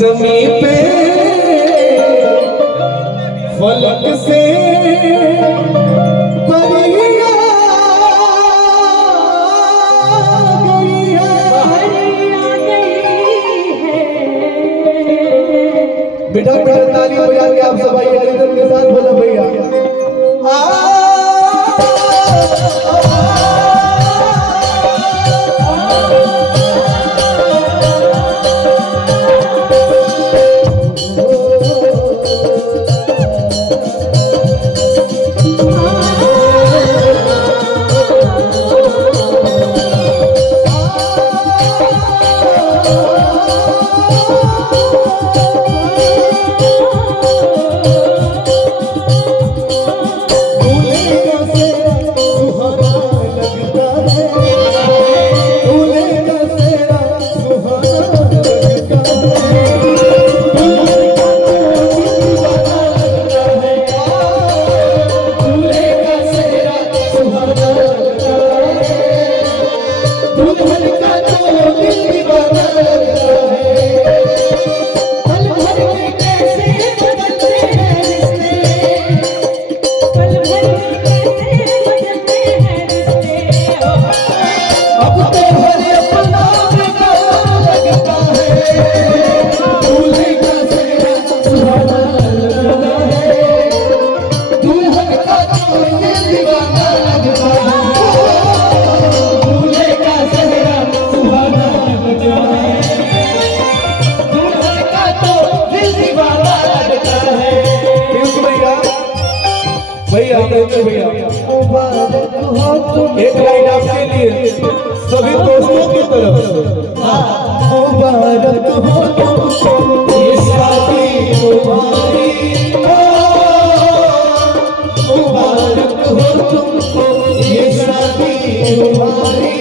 जमी पे फलक से परिया गई है। बेटा बेटा ताली बजा के आप सब आइए रिदम के साथ बोला भैया एक लाइन आपके लिए सभी दोस्तों की तरफ मुबारक हो तुमको ये शादी तुम्हारी, मुबारक हो तुमको ये शादी तुम्हारी,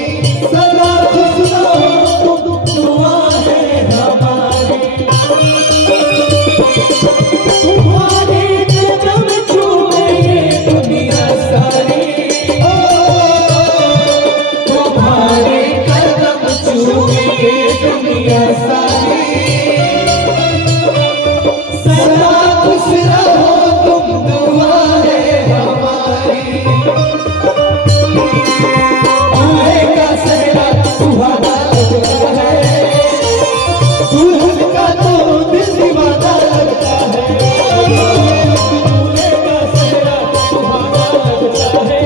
सदा खुश रहो दुआ है हमारी। तुम्हारे कदम चूमे ये दुनिया सारी, तुम्हारे कदम चूमे ये दुनिया सारी, सदा खुश रहो तुम दुआ है हमारी। दूल्हे का सेहरा सुहाना लगता है, दुल्हन का तो दिल दीवाना लगता है। दूल्हे का सेहरा सुहाना लगता है,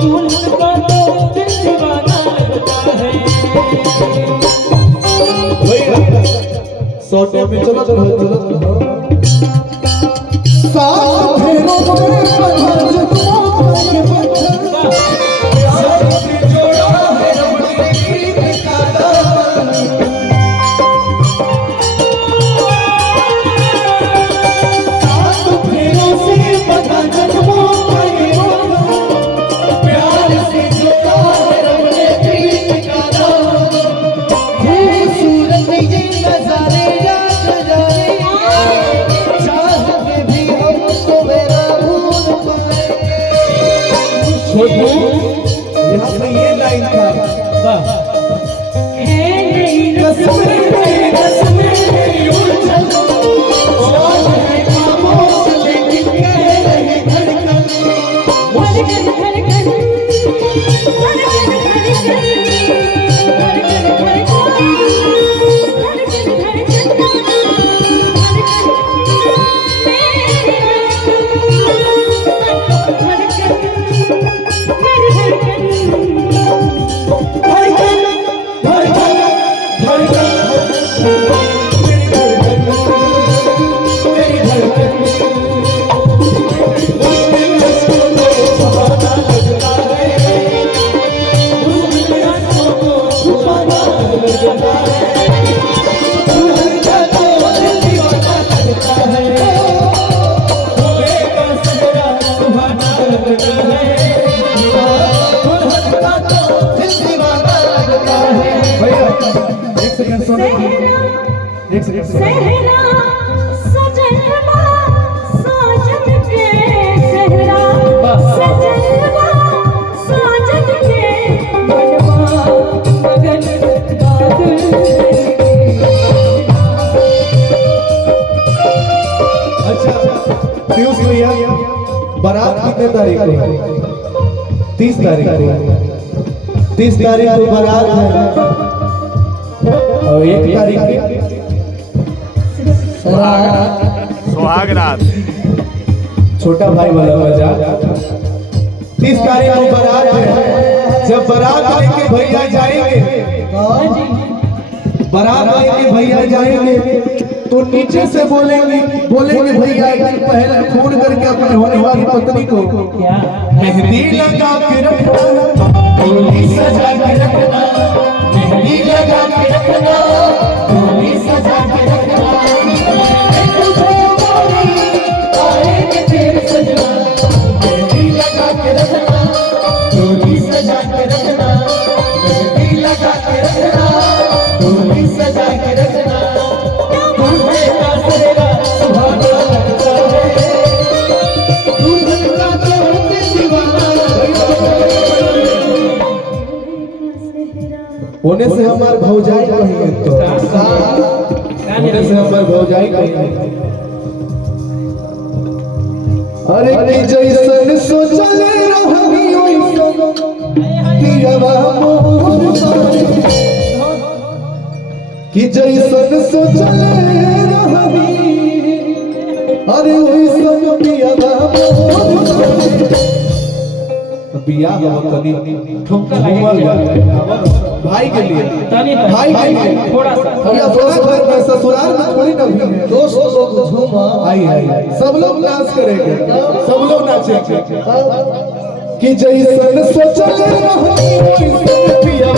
दुल्हन का तो दिल दीवाना लगता है। सौ टाइम में चलो चलो चलो साथ फेरों में पधार जुगनों के पत्थर, साथ जोड़ा है रमणी प्रीत का दामन। साथ फेरों से पधार जुगनों के पत्थर, प्यार से जोड़ा है रमणी प्रीत का दामन। खूबसूरत ये नजारे यहाँ पे ये लाइन था है नहीं रस्में उलझन, और है खामोश लेकिन कह रहे धड़कन, धड़कन धड़कन सहरा सजनवा साजन के सहरा सजनवा साजन के मनवा मगन बादल बारात कितने तारीख को है? 30 तारीख को। 30 तारीख को बारात है और 1 तारीख सुहाग रात। छोटा भाई वाला मजाक। 30 तारीख को बारात है। जब बारात लेके भैया जाएंगे, बारात लेके भैया जाएंगे तो नीचे से बोलेंगे भैया एक दिन पहले फोन करके अपने होने वाली पत्नी को मेहंदी लगा के रखना, डोली सजा के रखना, मेहंदी लगा के रखना, डोली सजा के रखना, तुझे हमारी आएंगे तेरे सजना, मेहंदी लगा के रखना, डोली सजा के रखना, मेहंदी लगा के रखना, डोली सजा के रखना। होने से हमारे भौजाई कहेंगे तो होने से हमारे भौजाई कहेंगे। अरे कि जैसन सोचल रहनी ओइसन पियवा मोर पारे, कि जैसन सोचल रहनी अरे ओइसन पियवा मोर पारे। बियाह हो तनी ठुमका भाई के लिए, भाई के लिए थोड़ा सा घर में ससुराल में थोड़ी ना भी दोस्त लोग झूमा आई सब लोग डांस करेंगे, सब लोग नाचेंगे कि जैसन सोचल रहनी ओइसन पिया